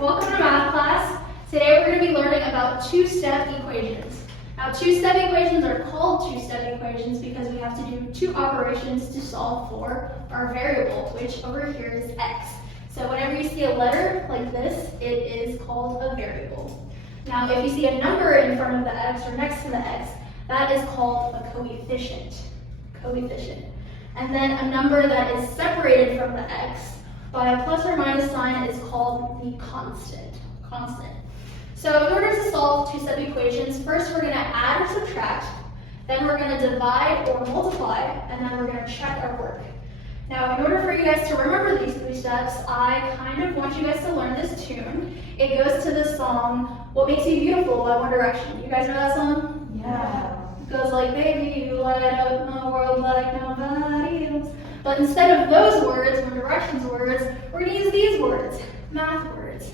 welcome to math class. Today we're going to be learning about two-step equations. Now two-step equations are called two-step equations because we have to do two operations to solve for our variable, which over here is x. So whenever you see a letter like this, it is called a variable. Now if you see a number in front of the x or next to the x, that is called a coefficient. And then a number that is separated from the x by a plus or minus sign is called the constant. So in order to solve two-step equations, first we're going to add or subtract, then we're going to divide or multiply, and then we're going to check our work. Now in order for you guys to remember these three steps, I kind of want you guys to learn this tune. It goes to the song, What Makes You Beautiful by One Direction. You guys know that song? Yeah. It goes like, baby, you light up my world like nobody else. But instead of those words, One Direction's words, we're going to use these words, math words.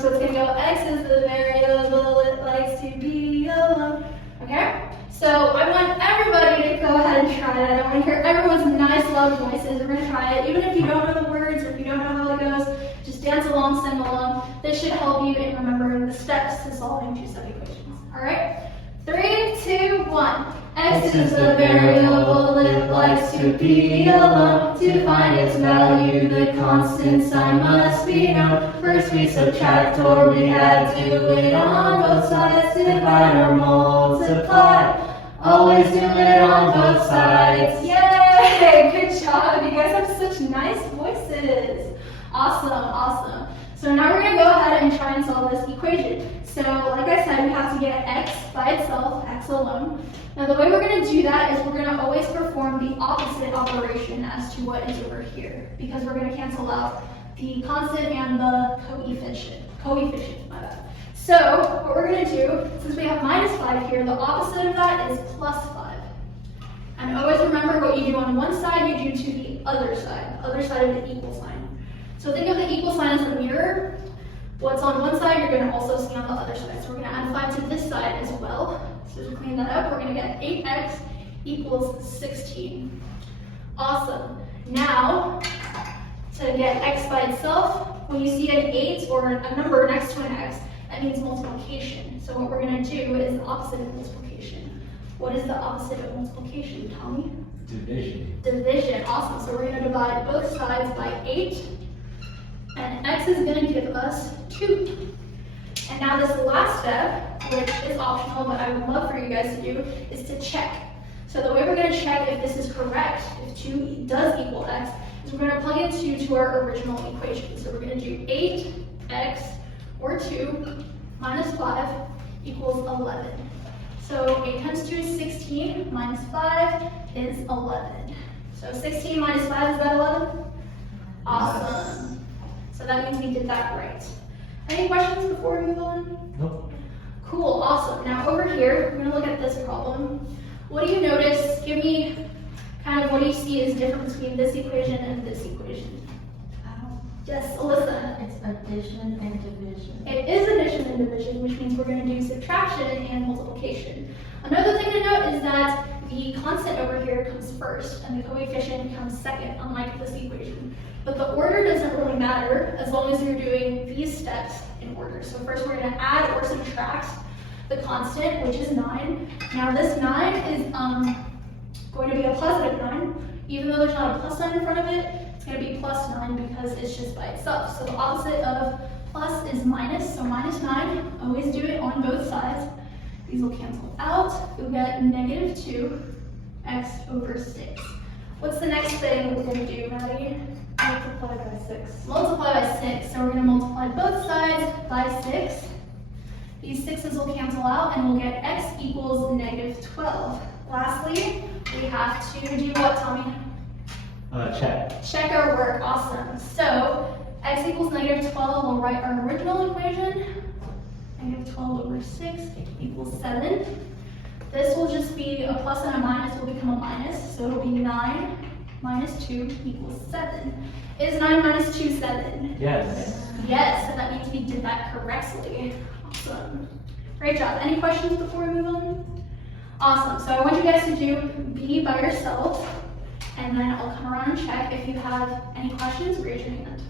So it's going to go, X is the variable it likes to be alone. Okay? So I want everybody to go ahead and try that. I want to hear everyone's nice, loud voices. We're going to try it. Even if you don't know the words or if you don't know how it goes, just dance along, sing along. This should help you in remembering the steps to solving two-step equations. All right? 3, 2, 1. X is the variable it likes to be alone. To find its value, the constant sign must be known. First we subtract or we add, do it on both sides. Divide or multiply, always do it on both sides. Yay! Good job. You guys have such nice voices. Awesome. So now we're going to go ahead and try and solve this equation. So like I said, we have to get x by itself, x alone. Now the way we're going to do that is we're going to always perform the opposite operation as to what is over here, because we're going to cancel out the constant and the coefficient, my bad. So what we're going to do, since we have minus 5 here, the opposite of that is plus 5. And always remember what you do on one side, you do to the other side of the equal sign. So think of the equal sign as the mirror. What's on one side, you're going to also see on the other side. So we're going to add 5 to this side as well. So to clean that up, we're going to get 8x equals 16. Awesome. Now, to get x by itself, when you see an 8 or a number next to an x, that means multiplication. So what we're going to do is the opposite of multiplication. What is the opposite of multiplication, Tommy? Division. Awesome. So we're going to divide both sides by 8. And x is going to give us 2. And now this last step, which is optional, but I would love for you guys to do, is to check. So the way we're going to check if this is correct, if 2 does equal x, is we're going to plug in 2 to our original equation. So we're going to do 8x, or 2, minus 5 equals 11. So 8 times 2 is 16, minus 5 is 11. So 16 minus 5, is that 11? Awesome. So that means we did that right. Any questions before we move on? Nope. Cool, awesome. Now over here, we're going to look at this problem. What do you notice? Give me kind of what do you see is different between this equation and this equation? Yes, Alyssa. It's addition and division. It is addition and division, which means we're going to do subtraction and multiplication. Another thing to note is that the constant over here comes first and the coefficient comes second, unlike this equation. But the order doesn't really matter as long as you're doing these steps in order. So first we're going to add or subtract the constant, which is 9. Now this 9 is going to be a positive 9. Even though there's not a plus sign in front of it, it's going to be plus 9 because it's just by itself. So the opposite of plus is minus. So minus 9, always do it on both sides. These will cancel out. You'll get negative 2x over 6. What's the next thing we're going to do, Maddie? Multiply by 6. Multiply by 6. So we're going to multiply both sides by 6. These 6's will cancel out and we'll get x equals negative 12. Lastly, we have to do what, Tommy? Check. Check our work. Awesome. So x equals negative 12. We'll write our original equation. Negative 12 over 6 equals 7. This will just be a plus and a minus will become a minus. So it'll be 9 minus 2 equals 7. Is 9 minus 2 7? Yes. Yes, so that means we did that correctly. Awesome. Great job. Any questions before we move on? Awesome. So I want you guys to do B by yourselves, and then I'll come around and check. If you have any questions, raise your hand.